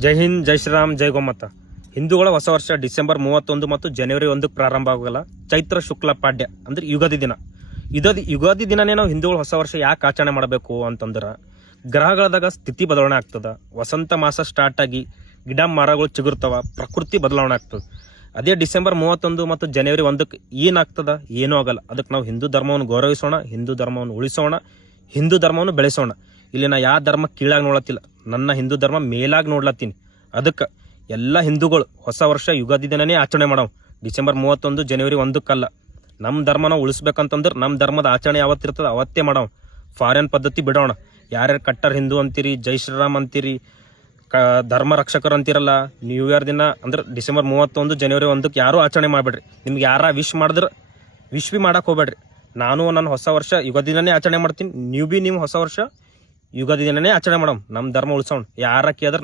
ಜೈ ಹಿಂದ್, ಜೈ ಶ್ರೀರಾಮ್, ಜೈ ಗೋಮಾತ. ಹಿಂದೂಗಳ ಹೊಸ ವರ್ಷ ಡಿಸೆಂಬರ್ 31 ಮತ್ತು ಜನವರಿ 1 ಪ್ರಾರಂಭ ಆಗೋಲ್ಲ. ಚೈತ್ರ ಶುಕ್ಲ ಪಾಡ್ಯ ಅಂದ್ರೆ ಯುಗಾದಿ ದಿನ. ಯುಗಾದಿ ದಿನನೇ ನಾವು ಹಿಂದೂಗಳ ಹೊಸ ವರ್ಷ ಯಾಕೆ ಆಚರಣೆ ಮಾಡಬೇಕು ಅಂತಂದ್ರೆ, ಗ್ರಹಗಳದಾಗ ಸ್ಥಿತಿ ಬದಲಾವಣೆ ಆಗ್ತದ. ವಸಂತ ಮಾಸ ಸ್ಟಾರ್ಟ್ ಆಗಿ ಗಿಡ ಮರಗಳು ಚಿಗುರ್ತಾವ, ಪ್ರಕೃತಿ ಬದಲಾವಣೆ ಆಗ್ತದೆ. ಅದೇ ಡಿಸೆಂಬರ್ 31 ಮತ್ತು ಜನವರಿ 1 ಏನಾಗ್ತದ? ಏನೂ ಆಗಲ್ಲ. ಅದಕ್ಕೆ ನಾವು ಹಿಂದೂ ಧರ್ಮವನ್ನು ಗೌರವಿಸೋಣ, ಹಿಂದೂ ಧರ್ಮವನ್ನು ಉಳಿಸೋಣ, ಹಿಂದೂ ಧರ್ಮವನ್ನು ಬೆಳೆಸೋಣ. ಇಲ್ಲಿ ನಾ ಯಾವ ಧರ್ಮ ಕೀಳಾಗಿ ನೋಡ್ಲತ್ತಿಲ್ಲ, ನನ್ನ ಹಿಂದೂ ಧರ್ಮ ಮೇಲಾಗಿ ನೋಡ್ಲತ್ತೀನಿ. ಅದಕ್ಕೆ ಎಲ್ಲ ಹಿಂದೂಗಳು ಹೊಸ ವರ್ಷ ಯುಗಾದಿ ದಿನನೇ ಆಚರಣೆ ಮಾಡವು, ಡಿಸೆಂಬರ್ 31 ಜನವರಿ 1 ನಮ್ಮ ಧರ್ಮನ ಉಳಿಸ್ಬೇಕಂತಂದ್ರೆ ನಮ್ಮ ಧರ್ಮದ ಆಚರಣೆ ಯಾವತ್ತಿರ್ತದೆ ಅವತ್ತೇ ಮಾಡವು. ಫಾರಿನ್ ಪದ್ಧತಿ ಬಿಡೋಣ. ಯಾರ್ಯಾರು ಕಟ್ಟರ್ ಹಿಂದೂ ಅಂತೀರಿ, ಜೈ ಶ್ರೀರಾಮ್ ಅಂತೀರಿ, ಧರ್ಮ ರಕ್ಷಕರು ಅಂತಿರಲ್ಲ, ನ್ಯೂ ಇಯರ್ ದಿನ ಅಂದ್ರೆ ಡಿಸೆಂಬರ್ 31 ಜನವರಿ 1 ಯಾರೂ ಆಚರಣೆ ಮಾಡಬೇಡ್ರಿ. ನಿಮ್ಗೆ ಯಾರ ವಿಶ್ ಮಾಡಿದ್ರೆ ವಿಶ್ ಬಿ ಮಾಡಕ್ಕೆ ಹೋಗ್ಬೇಡ್ರಿ. ನಾನು ನನ್ನ ಹೊಸ ವರ್ಷ ಯುಗಾದಿ ದಿನನೇ ಆಚರಣೆ ಮಾಡ್ತೀನಿ, ನೀವು ಬಿ ನಿಮ್ಮ ಹೊಸ ವರ್ಷ ಯುಗಾದಿ ದಿನನೇ ಆಚರಣೆ ಮಾಡಮ್. ನಮ್ಮ ಧರ್ಮ ಉಳಿಸೋಣ. ಯಾರ ಕೇಳಿದ್ರೆ